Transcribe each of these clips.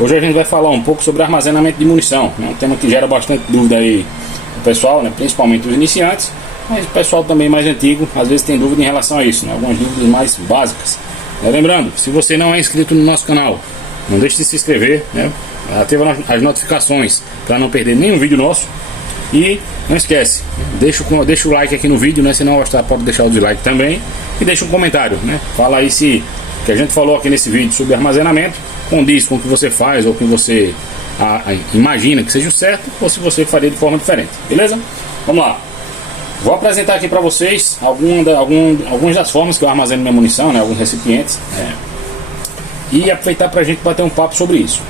Hoje a gente vai falar um pouco sobre armazenamento de munição, né? Um tema que gera bastante dúvida aí o pessoal, né? Principalmente os iniciantes, mas o pessoal também mais antigo às vezes tem dúvida em relação a isso, né? Algumas dúvidas mais básicas. Lembrando, se você não é inscrito no nosso canal, não deixe de se inscrever, né? Ativa as notificações para não perder nenhum vídeo nosso. E não esquece, deixa o like aqui no vídeo, né? Se não gostar, pode deixar o dislike também. E deixa um comentário, né? Fala aí se o que a gente falou aqui nesse vídeo sobre armazenamento condiz com o que você faz ou o que você imagina que seja o certo, ou se você faria de forma diferente, beleza? Vamos lá. Vou apresentar aqui para vocês algumas das formas que eu armazeno minha munição, né? Alguns recipientes, e aproveitar para a gente bater um papo sobre isso.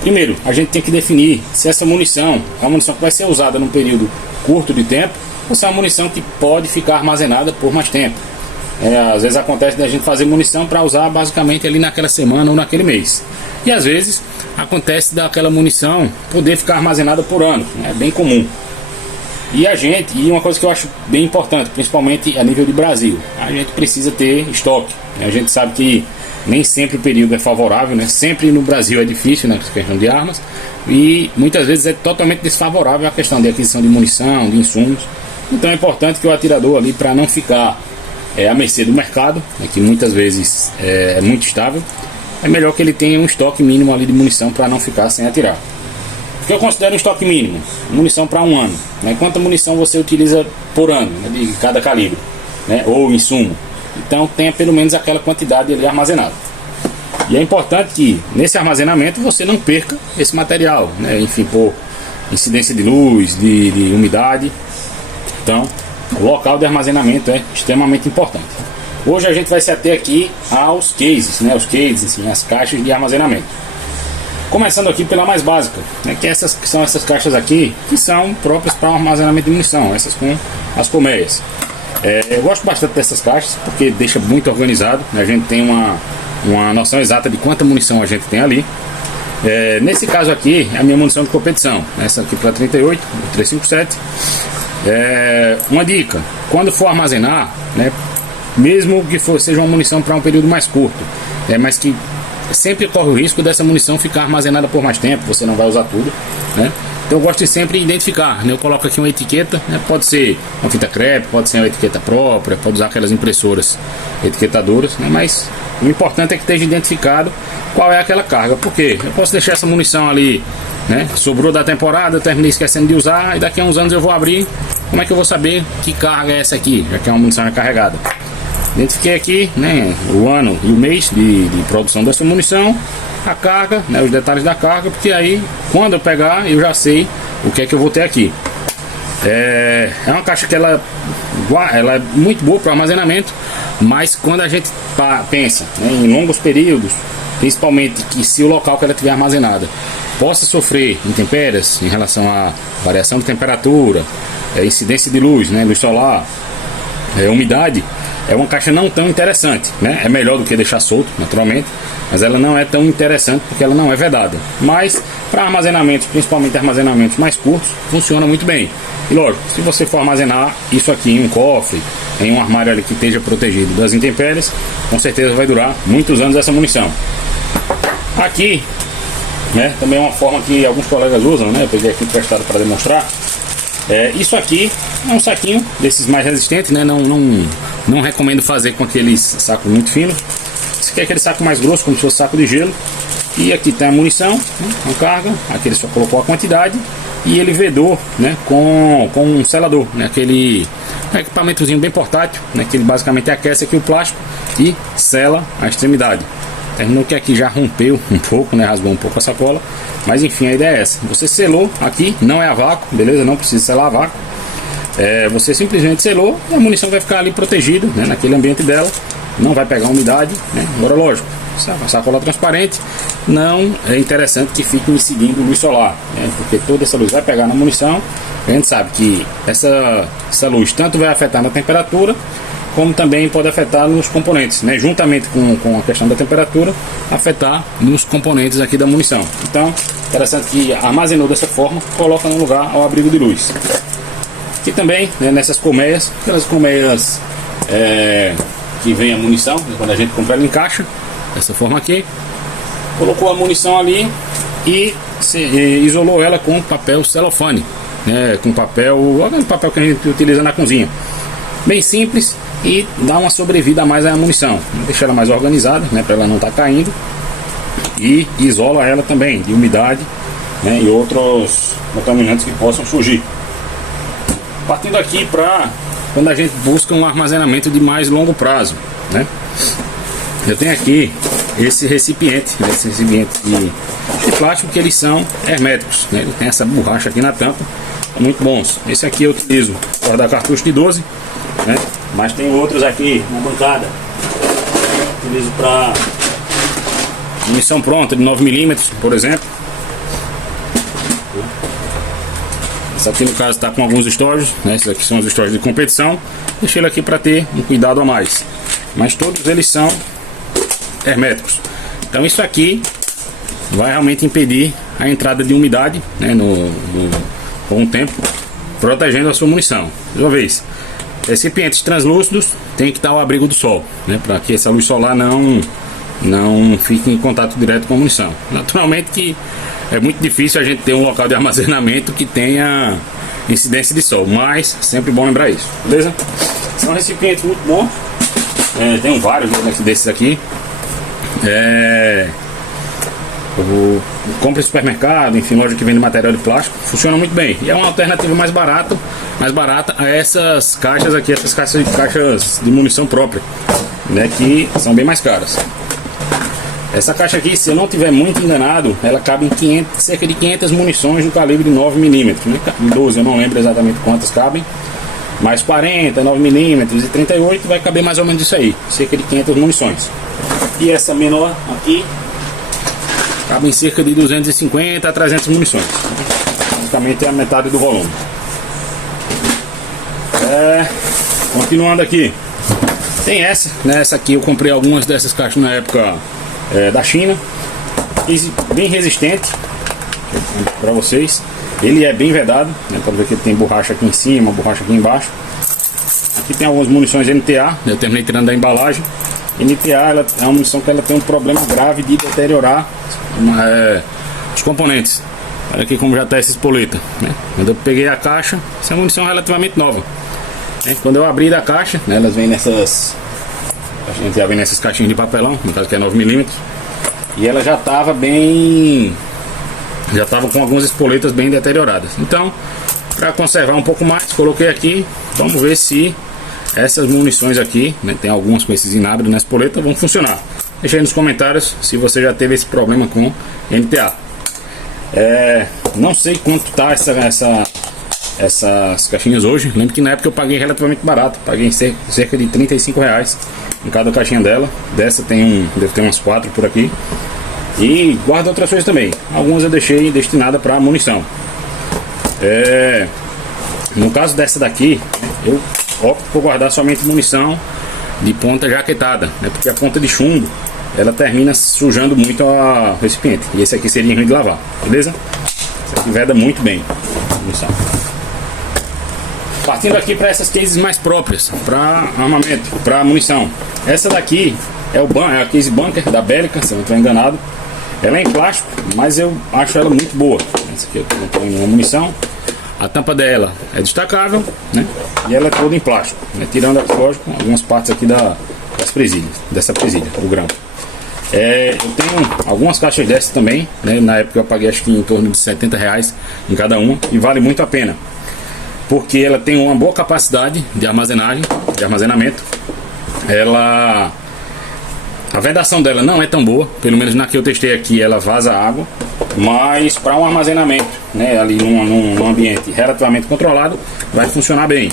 Primeiro, a gente tem que definir se essa munição é uma munição que vai ser usada num período curto de tempo ou se é uma munição que pode ficar armazenada por mais tempo. Às vezes acontece da gente fazer munição para usar basicamente ali naquela semana ou naquele mês. E às vezes acontece daquela munição poder ficar armazenada por ano, é bem comum. E uma coisa que eu acho bem importante, principalmente a nível de Brasil, a gente precisa ter estoque. A gente sabe que nem sempre o período é favorável, né? Sempre no Brasil é difícil na questão de armas e muitas vezes é totalmente desfavorável a questão de aquisição de munição, de insumos. Então é importante que o atirador ali, para não ficar à mercê do mercado, né, que muitas vezes é muito estável, é melhor que ele tenha um estoque mínimo ali de munição para não ficar sem atirar. O que eu considero um estoque mínimo? Munição para um ano, né? Quanta munição você utiliza por ano, né, de cada calibre, né, ou insumo. Então tenha pelo menos aquela quantidade ali armazenada. E é importante que nesse armazenamento você não perca esse material, né? Enfim, por incidência de luz, de umidade. Então o local de armazenamento é extremamente importante. Hoje a gente vai se ater aqui aos cases, né? Os cases, assim, as caixas de armazenamento. Começando aqui pela mais básica, né? Que são essas caixas aqui, que são próprias para o armazenamento de munição, essas com as colmeias. Eu gosto bastante dessas caixas porque deixa muito organizado, né? A gente tem uma noção exata de quanta munição a gente tem ali. Nesse caso aqui é a minha munição de competição, essa aqui para 38, 357. Uma dica: quando for armazenar, né, mesmo que seja uma munição para um período mais curto, mas que sempre corre o risco dessa munição ficar armazenada por mais tempo, você não vai usar tudo, né? Então eu gosto de sempre identificar, né? Eu coloco aqui uma etiqueta, né? Pode ser uma fita crepe, pode ser uma etiqueta própria, pode usar aquelas impressoras etiquetadoras, né? Mas o importante é que esteja identificado qual é aquela carga. Por quê? Eu posso deixar essa munição ali, né? Sobrou da temporada, eu terminei esquecendo de usar, e daqui a uns anos eu vou abrir. Como é que eu vou saber que carga é essa aqui, já que é uma munição recarregada? Identifiquei aqui, né, o ano e o mês de produção dessa munição, a carga, né, os detalhes da carga, porque aí quando eu pegar eu já sei o que é que eu vou ter aqui. É uma caixa que ela é muito boa para armazenamento, mas quando a gente pensa, né, em longos períodos, principalmente que se o local que ela estiver armazenada possa sofrer intempéries em relação à variação de temperatura, incidência de luz, né, luz solar, umidade, é uma caixa não tão interessante, né? É melhor do que deixar solto, naturalmente, mas ela não é tão interessante porque ela não é vedada. Mas para armazenamentos, principalmente armazenamentos mais curtos, funciona muito bem. E lógico, se você for armazenar isso aqui em um cofre, em um armário ali que esteja protegido das intempéries, com certeza vai durar muitos anos essa munição. Aqui, né, também é uma forma que alguns colegas usam, né? Eu peguei aqui emprestado para demonstrar. Isso aqui é um saquinho desses mais resistentes, né? Não recomendo fazer com aqueles sacos muito finos. Esse aqui é aquele saco mais grosso, como se fosse saco de gelo. E aqui tem a munição, né, com carga. Aqui ele só colocou a quantidade e ele vedou, né, com um selador, né, aquele equipamentozinho bem portátil, né, que ele basicamente aquece aqui o plástico e sela a extremidade. Terminou que aqui já rompeu um pouco, né, rasgou um pouco a sacola, mas enfim, a ideia é essa. Você selou aqui, não é a vácuo, beleza? Não precisa selar a vácuo. Você simplesmente selou e a munição vai ficar ali protegida, né, naquele ambiente dela, não vai pegar umidade, né? Agora lógico, a sacola transparente não é interessante que fique incidindo luz solar, né, porque toda essa luz vai pegar na munição. A gente sabe que essa luz tanto vai afetar na temperatura, como também pode afetar nos componentes, né? Juntamente com a questão da temperatura, afetar nos componentes aqui da munição. Então, interessante que armazenou dessa forma, coloca no lugar ao abrigo de luz. Aqui também, né, nessas colmeias, aquelas colmeias que vem a munição, quando a gente compra ela em caixa, dessa forma aqui, colocou a munição ali, e isolou ela com papel celofane, né, com aquele papel que a gente utiliza na cozinha, bem simples, e dá uma sobrevida a mais à munição, deixa ela mais organizada, né, para ela não estar caindo, e isola ela também de umidade, né, e outros contaminantes que possam surgir. Partindo aqui para quando a gente busca um armazenamento de mais longo prazo, né? Eu tenho aqui esse recipiente, né? Esse recipiente de plástico, que eles são herméticos, né? Ele tem essa borracha aqui na tampa, são muito bons. Esse aqui eu utilizo para guardar cartucho de 12, né? Mas tem outros aqui na bancada, utilizo para munição pronta de 9mm, por exemplo. Esse aqui no caso está com alguns estojos, né? Esses aqui são os estojos de competição. Deixei ele aqui para ter um cuidado a mais. Mas todos eles são herméticos. Então isso aqui vai realmente impedir a entrada de umidade, né, com o tempo, protegendo a sua munição. Mais uma vez, recipientes translúcidos tem que estar ao abrigo do sol, né, para que essa luz solar não fique em contato direto com a munição. Naturalmente que é muito difícil a gente ter um local de armazenamento que tenha incidência de sol, mas sempre bom lembrar isso, beleza? São recipientes muito bons, tem vários desses aqui. Compra em supermercado, enfim, loja que vende material de plástico, funciona muito bem. E é uma alternativa mais barata a essas caixas aqui, essas caixas de munição própria, né, que são bem mais caras. Essa caixa aqui, se eu não tiver muito enganado, ela cabe em cerca de 500 munições do calibre de 9mm, né? 12, eu não lembro exatamente quantas cabem, mas 40, 9mm e 38 vai caber mais ou menos isso aí, cerca de 500 munições. E essa menor aqui cabe em cerca de 250 a 300 munições, basicamente é a metade do volume. Continuando aqui, tem essa, né? Essa aqui eu comprei algumas dessas caixas na época da China, bem resistente para vocês. Ele é bem vedado, né? Pode ver que ele tem borracha aqui em cima, borracha aqui embaixo. Aqui tem algumas munições NTA, eu terminei tirando da embalagem. NTA ela é uma munição que ela tem um problema grave de deteriorar os componentes. Olha aqui como já está essa espoleta, né? Quando eu peguei a caixa, essa munição é relativamente nova, né? Quando eu abri da caixa, né, elas vêm nessas, a gente já vem nessas caixinhas de papelão, no caso que é 9mm, e ela já estava com algumas espoletas bem deterioradas. Então, para conservar um pouco mais, coloquei aqui. Vamos ver se essas munições aqui, né, tem algumas com esses inabres na espoleta, vão funcionar. Deixa aí nos comentários se você já teve esse problema com NTA. Não sei quanto tá essas caixinhas hoje. Lembro que na época eu paguei relativamente barato, paguei cerca de R$35 em cada caixinha dela. Dessa deve ter umas 4 por aqui. E guardo outras coisas também. Algumas eu deixei destinada para munição. No caso dessa daqui, eu opto por guardar somente munição de ponta jaquetada, né? Porque a ponta de chumbo ela termina sujando muito o recipiente. E esse aqui seria ruim de lavar, beleza? Esse aqui veda muito bem a munição. Partindo aqui para essas cases mais próprias para armamento, para munição. Essa daqui é a case bunker da Bélica, se eu não estou enganado. Ela é em plástico, mas eu acho ela muito boa. Essa aqui eu estou colocando uma munição. A tampa dela é destacável, né? E ela é toda em plástico, né? Tirando aqui, lógico, algumas partes aqui dessa presilha, o grampo. Eu tenho algumas caixas dessas também, né? Na época eu paguei acho que em torno de R$70 em cada uma, e vale muito a pena, porque ela tem uma boa capacidade de armazenamento. A vedação dela não é tão boa, pelo menos na que eu testei aqui ela vaza água, mas para um armazenamento, né, ali num ambiente relativamente controlado, vai funcionar bem.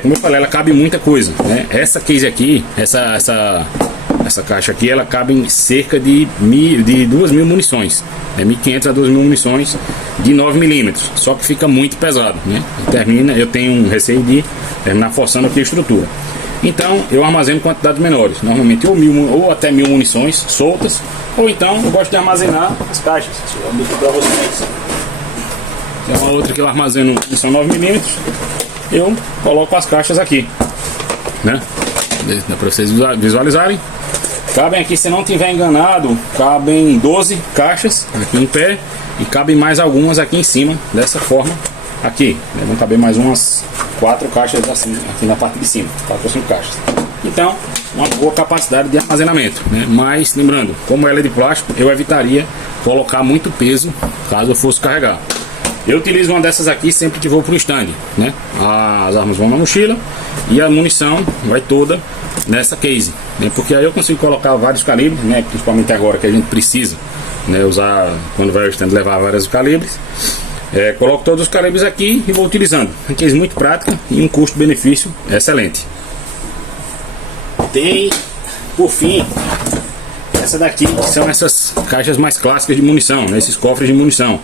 Como eu falei, ela cabe muita coisa, né? Essa case aqui, essa caixa aqui, ela cabe em cerca de 2.000 munições, 1.500 a 2.000 munições de 9mm, só que fica muito pesado, né? Eu tenho um receio de terminar forçando aqui a estrutura. Então eu armazeno quantidades menores, normalmente ou até 1.000 munições soltas, ou então eu gosto de armazenar as caixas. Deixa eu abrir aqui para vocês. Tem uma outra que eu armazeno munição 9mm, eu coloco as caixas aqui, né? Dá para vocês visualizarem. Cabem aqui, se não tiver enganado, cabem 12 caixas aqui em pé e cabem mais algumas aqui em cima, dessa forma aqui, né? Vão caber mais umas 4 caixas assim, aqui na parte de cima, 4 ou 5 caixas. Então, uma boa capacidade de armazenamento, né? Mas, lembrando, como ela é de plástico, eu evitaria colocar muito peso caso eu fosse carregar. Eu utilizo uma dessas aqui sempre que vou para o stand, né? As armas vão na mochila e a munição vai toda nessa case, né? Porque aí eu consigo colocar vários calibres, né? Principalmente agora que a gente precisa, né? Usar, quando vai ao stand, levar vários calibres. Coloco todos os calibres aqui e vou utilizando. Uma case muito prática e um custo-benefício excelente. Tem, por fim, essa daqui, que são essas caixas mais clássicas de munição, né? Esses cofres de munição.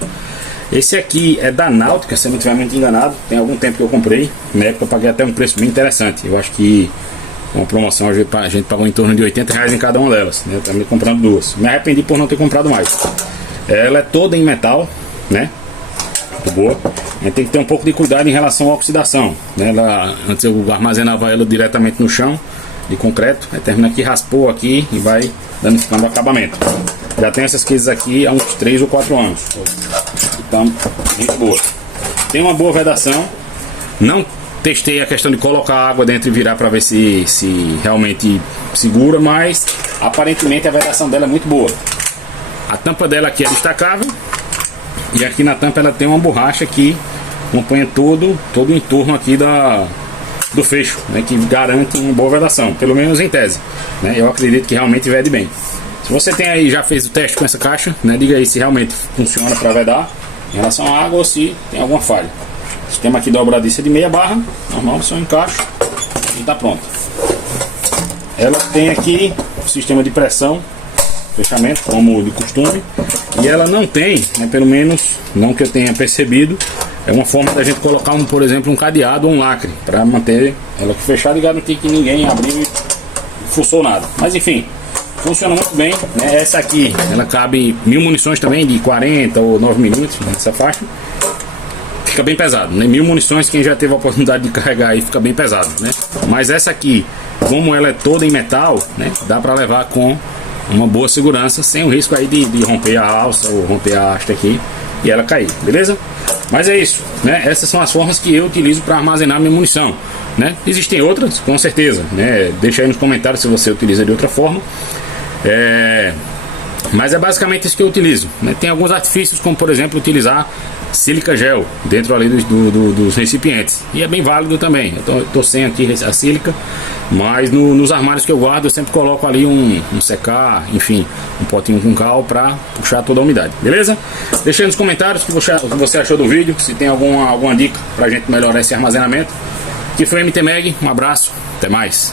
Esse aqui é da Náutica, se eu não estiver muito enganado. Tem algum tempo que eu comprei. Na época eu paguei até um preço bem interessante. Eu acho que com uma promoção a gente pagou em torno de R$80 em cada uma delas, né? Eu também comprando duas. Me arrependi por não ter comprado mais. Ela é toda em metal, né? Muito boa. A gente tem que ter um pouco de cuidado em relação à oxidação, né? Antes eu armazenava ela diretamente no chão de concreto. Aí termina aqui, raspou aqui e vai danificando o acabamento. Já tem essas cases aqui há uns 3 ou 4 anos. Então, muito boa. Tem uma boa vedação. Não testei a questão de colocar água dentro e virar para ver se realmente segura, mas aparentemente a vedação dela é muito boa. A tampa dela aqui é destacável. E aqui na tampa ela tem uma borracha que acompanha todo o entorno aqui do fecho, né, que garante uma boa vedação, pelo menos em tese, né? Eu acredito que realmente vede bem. Se você tem aí, já fez o teste com essa caixa, né, diga aí se realmente funciona para vedar em relação à água ou se tem alguma falha. Sistema aqui dobradiça de meia barra, normal, só encaixa e está pronto. Ela tem aqui o sistema de pressão, fechamento, como de costume, e ela não tem, né, pelo menos não que eu tenha percebido, é uma forma da gente colocar, por exemplo, um cadeado ou um lacre para manter ela fechada e garantir que ninguém abriu e fuçou nada. Mas enfim, funciona muito bem, né? Essa aqui, ela cabe 1000 munições também de 40 ou 9mm nessa faixa. Fica bem pesado, né? 1000 munições, quem já teve a oportunidade de carregar aí, fica bem pesado, né? Mas essa aqui, como ela é toda em metal, né, dá para levar com uma boa segurança, sem o risco aí de romper a alça ou romper a haste aqui e ela cair, beleza? Mas é isso, né? Essas são as formas que eu utilizo para armazenar minha munição, né? Existem outras, com certeza, né? Deixa aí nos comentários se você utiliza de outra forma. Mas é basicamente isso que eu utilizo, né? Tem alguns artifícios, como por exemplo utilizar sílica gel dentro ali dos recipientes, e é bem válido também. Eu tô sem aqui a sílica, mas nos armários que eu guardo eu sempre coloco ali um secar, enfim, um potinho com cal para puxar toda a umidade, beleza? Deixa aí nos comentários o que você achou do vídeo, se tem alguma dica pra gente melhorar esse armazenamento. Aqui foi o MT Mag, um abraço, até mais.